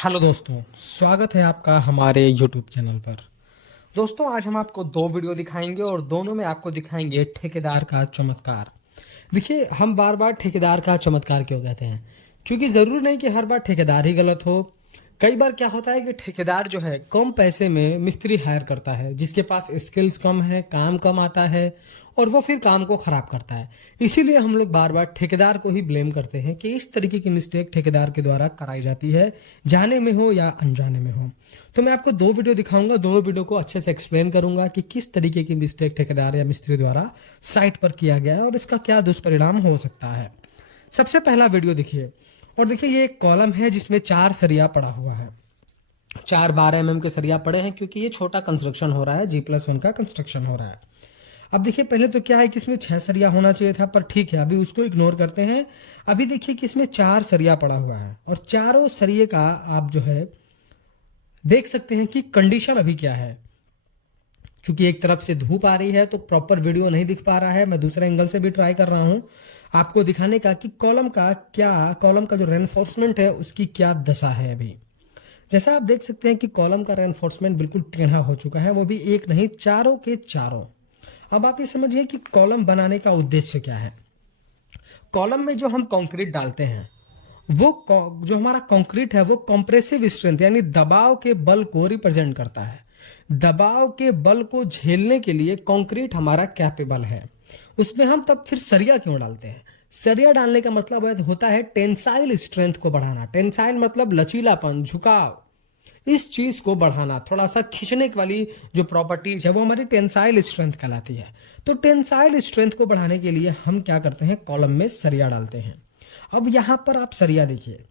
Hello दोस्तों, स्वागत है आपका हमारे यूट्यूब चैनल पर। दोस्तों, आज हम आपको दो वीडियो दिखाएंगे और दोनों में आपको दिखाएंगे ठेकेदार का चमत्कार। देखिए, हम बार बार ठेकेदार का चमत्कार क्यों कहते हैं? क्योंकि ज़रूरी नहीं कि हर बार ठेकेदार ही गलत हो। कई बार क्या होता है कि ठेकेदार जो है कम पैसे में मिस्त्री हायर करता है, जिसके पास स्किल्स कम है, काम कम आता है और वो फिर काम को खराब करता है। इसीलिए हम लोग बार बार ठेकेदार को ही ब्लेम करते हैं कि इस तरीके की मिस्टेक ठेकेदार के द्वारा कराई जाती है, जाने में हो या अनजाने में हो। तो मैं आपको दो वीडियो दिखाऊंगा, दोनों वीडियो को अच्छे से एक्सप्लेन करूंगा कि किस तरीके की मिस्टेक ठेकेदार या मिस्त्री द्वारा साइट पर किया गया है और इसका क्या दुष्परिणाम हो सकता है। सबसे पहला वीडियो देखिए, और देखिए ये एक कॉलम है जिसमें 4 सरिया पड़ा हुआ है। 4 12 mm के सरिया पड़े हैं क्योंकि ये छोटा कंस्ट्रक्शन हो रहा है, G+1 का कंस्ट्रक्शन हो रहा है। अब देखिए, पहले तो क्या है कि इसमें 6 सरिया होना चाहिए था, पर ठीक है, अभी उसको इग्नोर करते हैं। अभी देखिए कि इसमें 4 सरिया पड़ा हुआ है और चारों सरिये का आप जो है देख सकते हैं कि कंडीशन अभी क्या है। चूंकि एक तरफ से धूप आ रही है तो प्रॉपर वीडियो नहीं दिख पा रहा है। मैं दूसरे एंगल से भी ट्राई कर रहा हूं आपको दिखाने का कि कॉलम का जो रेनफोर्समेंट है उसकी क्या दशा है। अभी जैसा आप देख सकते हैं कि कॉलम का रेनफोर्समेंट बिल्कुल टेढ़ा हो चुका है, वो भी एक नहीं, चारों के चारों। अब आप ये समझिए कि कॉलम बनाने का उद्देश्य क्या है। कॉलम में जो हम कंक्रीट डालते हैं, जो हमारा कंक्रीट है वो कंप्रेसिव स्ट्रेंथ यानी दबाव के बल को रिप्रेजेंट करता है। दबाव के बल को झेलने के लिए कंक्रीट हमारा कैपेबल है। उसमें हम तब फिर सरिया क्यों डालते हैं? सरिया डालने का मतलब होता है टेंसाइल स्ट्रेंथ को बढ़ाना। टेंसाइल मतलब लचीलापन, झुकाव, इस चीज को बढ़ाना, थोड़ा सा खींचने वाली जो प्रॉपर्टीज है वो हमारी टेंसाइल स्ट्रेंथ कहलाती है। तो टेंसाइल स्ट्रेंथ को बढ़ाने के लिए हम क्या करते हैं, कॉलम में सरिया डालते हैं। अब यहां पर आप सरिया देखिए,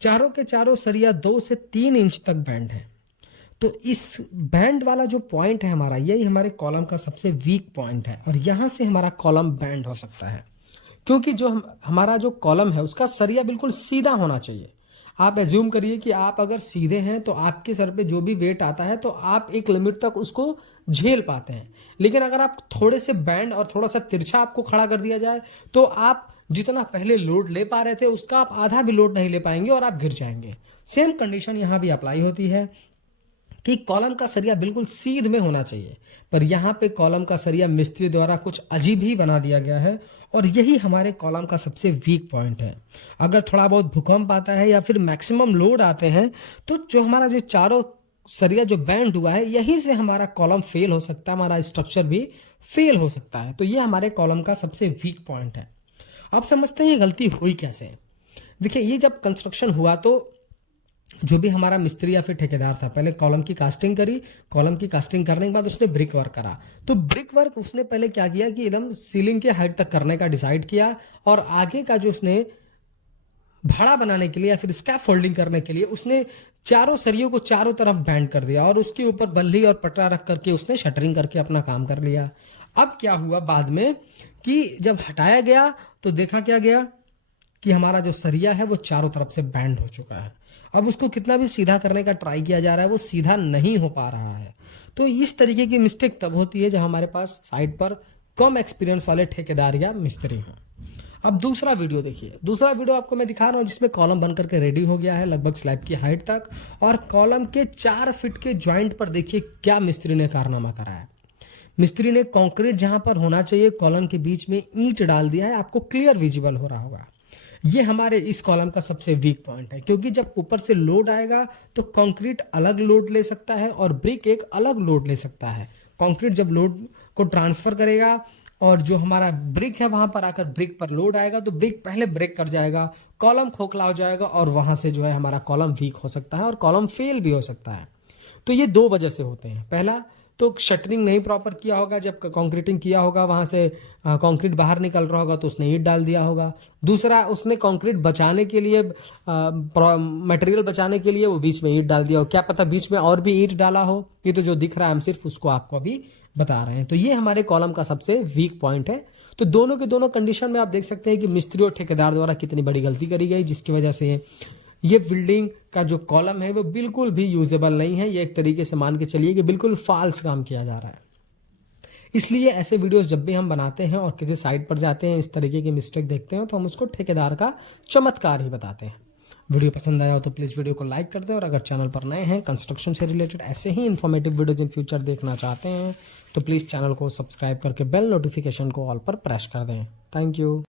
चारों के चारों सरिया 2 से 3 इंच तक बैंड है। तो इस बैंड वाला जो पॉइंट है हमारा, यही हमारे कॉलम का सबसे वीक पॉइंट है और यहां से हमारा कॉलम बैंड हो सकता है। क्योंकि जो हमारा जो कॉलम है उसका सरिया बिल्कुल सीधा होना चाहिए। आप एज्यूम करिए कि आप अगर सीधे हैं तो आपके सर पे जो भी वेट आता है तो आप एक लिमिट तक उसको झेल पाते हैं। लेकिन अगर आप थोड़े से बैंड और थोड़ा सा तिरछा आपको खड़ा कर दिया जाए तो आप जितना पहले लोड ले पा रहे थे उसका आप आधा भी लोड नहीं ले पाएंगे और आप गिर जाएंगे। सेम कंडीशन यहां भी अप्लाई होती है कि कॉलम का सरिया बिल्कुल सीध में होना चाहिए, पर यहां पे कॉलम का सरिया मिस्त्री द्वारा कुछ अजीब ही बना दिया गया है और यही हमारे कॉलम का सबसे वीक पॉइंट है। अगर थोड़ा बहुत भूकंप आता है या फिर मैक्सिमम लोड आते हैं तो जो हमारा जो चारों सरिया जो बैंड हुआ है, यहीं से हमारा कॉलम फेल हो सकता है, हमारा स्ट्रक्चर भी फेल हो सकता है। तो ये हमारे कॉलम का सबसे वीक पॉइंट है। आप समझते हैं ये गलती हुई कैसे? देखिए, ये जब कंस्ट्रक्शन हुआ तो जो भी हमारा मिस्त्री या फिर ठेकेदार था, पहले कॉलम की कास्टिंग करी। कॉलम की कास्टिंग करने के बाद उसने ब्रिक वर्क करा। तो ब्रिक वर्क उसने पहले क्या किया कि एकदम सीलिंग के हाइट तक करने का डिसाइड किया और आगे का जो उसने भाड़ा बनाने के लिए या फिर स्कैप फोल्डिंग करने के लिए उसने चारों सरियों को चारों तरफ बैंड कर दिया और उसके ऊपर बल्ली और पटरा रख करके उसने शटरिंग करके अपना काम कर लिया। अब क्या हुआ बाद में कि जब हटाया गया तो देखा क्या गया कि हमारा जो सरिया है वो चारों तरफ से बैंड हो चुका है। अब उसको कितना भी सीधा करने का ट्राई किया जा रहा है वो सीधा नहीं हो पा रहा है। तो इस तरीके की मिस्टेक तब होती है जब हमारे पास साइट पर कम एक्सपीरियंस वाले ठेकेदार या मिस्त्री हों। अब दूसरा वीडियो देखिए। दूसरा वीडियो आपको मैं दिखा रहा हूँ जिसमें कॉलम बन करके रेडी हो गया है लगभग स्लैब की हाइट तक, और कॉलम के 4 फीट के ज्वाइंट पर देखिए क्या मिस्त्री ने कारनामा करा है। मिस्त्री ने कंक्रीट जहां पर होना चाहिए कॉलम के बीच में ईंट डाल दिया है। आपको क्लियर विजिबल हो रहा होगा। ये हमारे इस कॉलम का सबसे वीक पॉइंट है, क्योंकि जब ऊपर से लोड आएगा तो कंक्रीट अलग लोड ले सकता है और ब्रिक एक अलग लोड ले सकता है। कंक्रीट जब लोड को ट्रांसफर करेगा और जो हमारा ब्रिक है वहां पर आकर ब्रिक पर लोड आएगा तो ब्रिक पहले ब्रेक कर जाएगा, कॉलम खोखला हो जाएगा और वहां से जो है हमारा कॉलम वीक हो सकता है और कॉलम फेल भी हो सकता है। तो ये 2 वजह से होते हैं। पहला तो शटरिंग नहीं प्रॉपर किया होगा, जब कंक्रीटिंग किया होगा वहां से कंक्रीट बाहर निकल रहा होगा तो उसने ईंट डाल दिया होगा। दूसरा, उसने कंक्रीट बचाने के लिए मटेरियल बचाने के लिए वो बीच में ईंट डाल दिया हो। क्या पता बीच में और भी ईंट डाला हो। ये तो जो दिख रहा है हम सिर्फ उसको आपको अभी बता रहे हैं। तो ये हमारे कॉलम का सबसे वीक पॉइंट है। तो दोनों के दोनों कंडीशन में आप देख सकते हैं कि मिस्त्री और ठेकेदार द्वारा कितनी बड़ी गलती करी गई, जिसकी वजह से ये बिल्डिंग का जो कॉलम है वो बिल्कुल भी यूजेबल नहीं है। ये एक तरीके से मान के चलिए कि बिल्कुल फाल्स काम किया जा रहा है। इसलिए ऐसे वीडियोस जब भी हम बनाते हैं और किसी साइट पर जाते हैं, इस तरीके की मिस्टेक देखते हैं तो हम उसको ठेकेदार का चमत्कार ही बताते हैं। वीडियो पसंद आया हो तो प्लीज़ वीडियो को लाइक कर दें, और अगर चैनल पर नए हैं, कंस्ट्रक्शन से रिलेटेड ऐसे ही इन्फॉर्मेटिव वीडियोज इन फ्यूचर देखना चाहते हैं तो प्लीज़ चैनल को सब्सक्राइब करके बेल नोटिफिकेशन को ऑल पर प्रेस कर दें। Thank you.